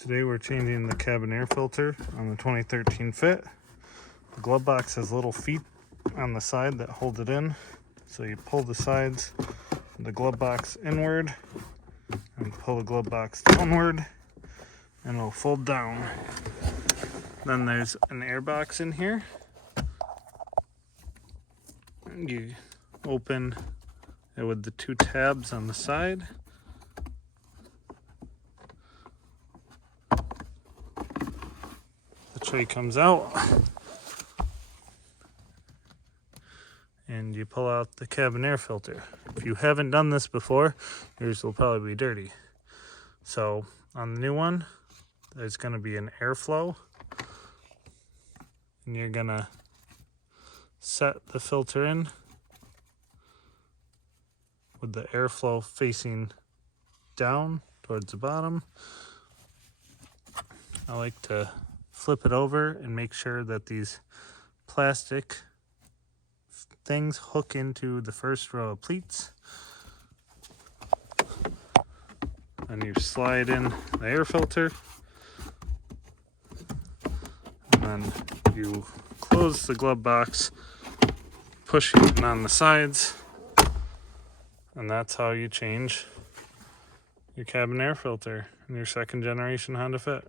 Today we're changing the cabin air filter on the 2013 Fit. The glove box has little feet on the side that hold it in. So you pull the sides of the glove box inward and pull the glove box downward and it'll fold down. Then there's an air box in here. And you open it with the two tabs on the side. The tray comes out and you pull out the cabin air filter. If you haven't done this before, yours will probably be dirty. So on the new one, there's going to be an airflow, and you're going to set the filter in with the airflow facing down towards the bottom. I like to flip it over and make sure that these plastic things hook into the first row of pleats. And you slide in the air filter, and then you close the glove box, pushing it on the sides, and that's how you change your cabin air filter in your second generation Honda Fit.